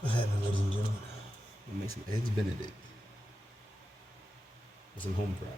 What's happening, ladies and gentlemen? We'll make some eggs Benedict with some home fries.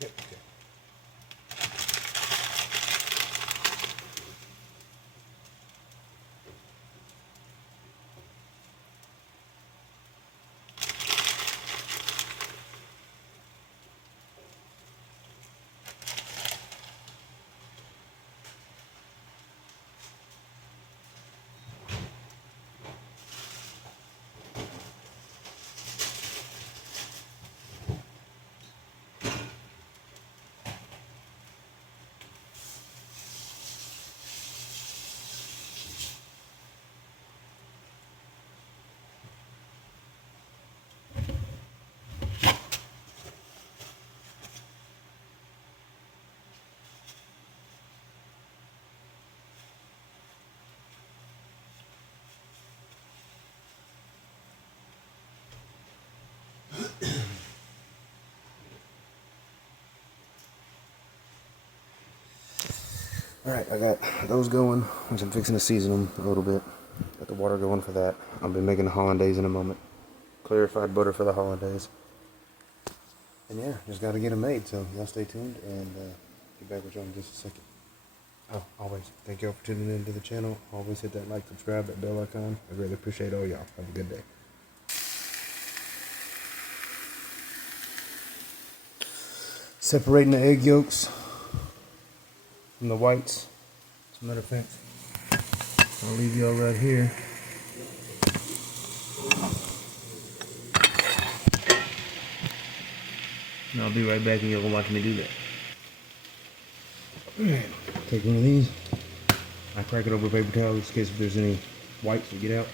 Yep, okay. Alright, I got those going, which I'm fixing to season them a little bit. Got the water going for that. I'll be making the hollandaise in a moment. Clarified butter for the hollandaise. And yeah, just got to get them made, so y'all stay tuned and get back with y'all in just a second. Oh, always, thank y'all for tuning in to the channel. Always hit that like, subscribe, that bell icon. I really appreciate all y'all. Have a good day. Separating the egg yolks from the whites. As a matter of fact, I'll leave y'all right here. And I'll be right back and y'all will watch me do that. Alright, take one of these. I crack it over a paper towel just in case if there's any whites that get out.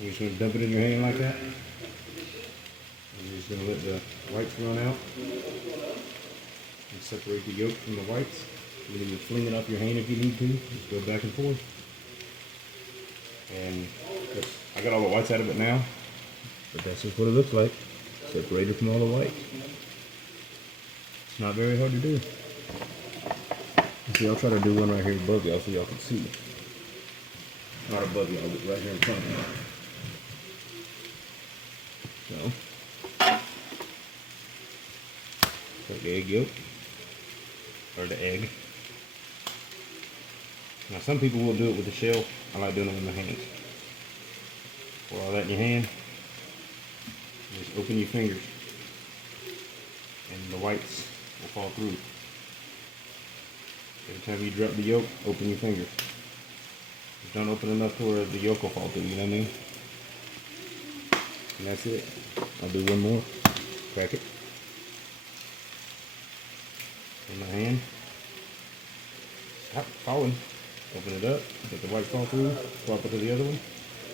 You're just going to dump it in your hand like that. And you're just going to let the whites run out. And separate the yolk from the whites. You can even fling it off your hand if you need to. Just go back and forth. And I got all the whites out of it now. But that's just what it looks like. Separated from all the whites. It's not very hard to do. See, I'll try to do one right here above y'all so y'all can see. Not above y'all, but right here in front of y'all. So, take the egg yolk, or the egg. Now some people will do it with the shell. I like doing it with my hands. Pour all that in your hand. Just open your fingers, and the whites will fall through. Every time you drop the yolk, open your fingers. Just don't open enough to where the yolk will fall through, you know what I mean? And that's it. I'll do one more. Crack it in my hand. Stop falling. Open it up. Let the white fall through. Swap it to the other one.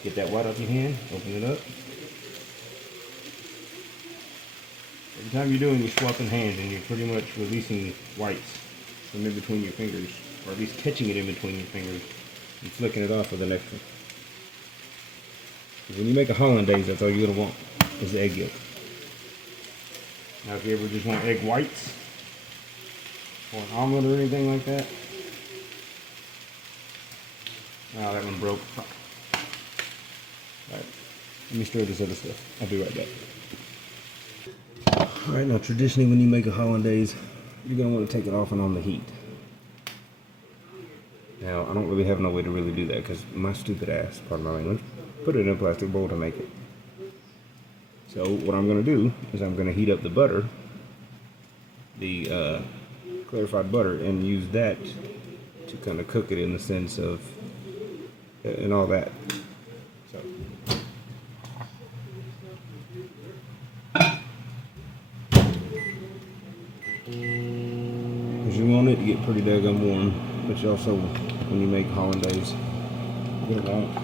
Get that white off your hand. Open it up. Every time you're doing, you're swapping hands and you're pretty much releasing whites from in between your fingers, or at least catching it in between your fingers and flicking it off with the next one. When you make a hollandaise, that's all you're going to want is the egg yolk. Now if you ever just want egg whites or an omelet or anything like that. Oh, that one broke. Alright, let me stir this other stuff. I'll be right back. Alright, now traditionally when you make a hollandaise, you're going to want to take it off and on the heat. Now, I don't really have no way to really do that because my stupid ass, pardon my language, put it in a plastic bowl to make it. So what I'm going to do is I'm going to heat up the butter, the clarified butter, and use that to kind of cook it in the sense of, and all that. So. Because you want it to get pretty daggone warm, but you also, when you make hollandaise, you want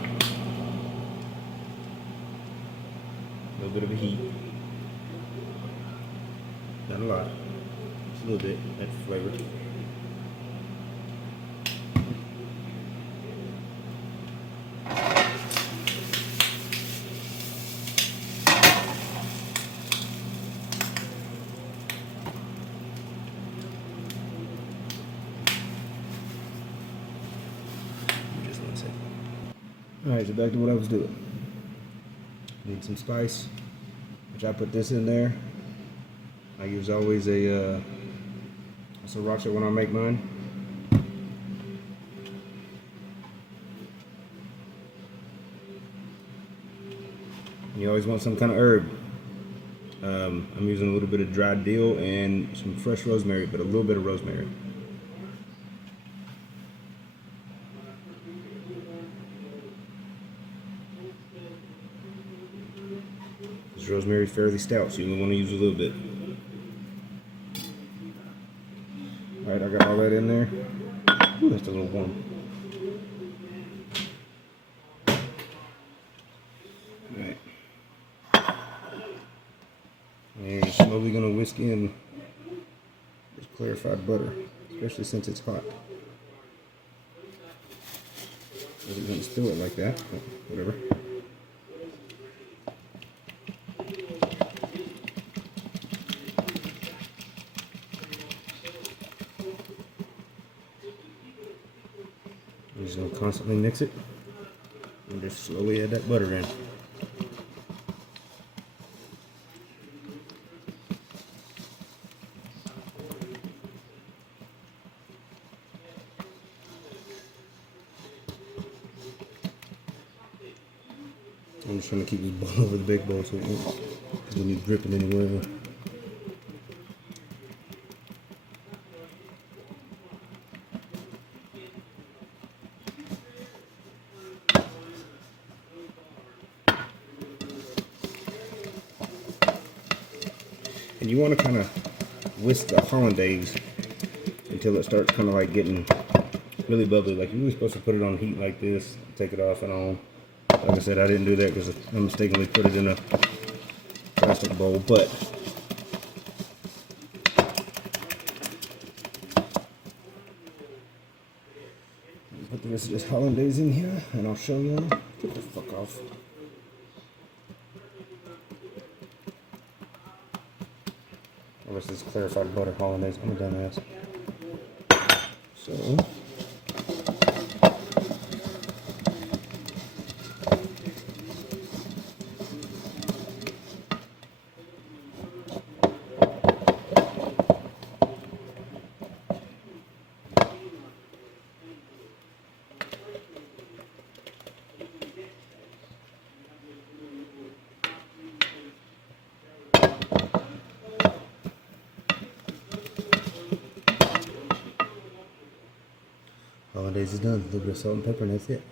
a little bit of a heat. Not a lot, just a little bit, that's flavor. Just 1 second. Alright, so back to what I was doing. Need some spice, which I put this in there. I use always a sriracha when I make mine. You always want some kind of herb. I'm using a little bit of dried dill and some fresh rosemary, but a little bit of rosemary. This rosemary is fairly stout, so you only want to use a little bit. Alright, I got all that in there. Ooh, that's a little warm. Alright. And you're slowly going to whisk in this clarified butter, especially since it's hot. I wasn't going to spill it like that, but whatever. I'm just going to constantly mix it and just slowly add that butter in. I'm just trying to keep this bowl over the big bowl so it won't be dripping anywhere. And you want to kind of whisk the hollandaise until it starts kind of like getting really bubbly. Like you're really supposed to put it on heat like this, take it off and on. Like I said, I didn't do that because I mistakenly put it in a plastic bowl, but put the rest of this hollandaise in here and I'll show you. Get the fuck off. The rest of this clarified butter hollandaise. I'm a dumbass. So hollandaise is done. A little bit of salt and pepper and that's it.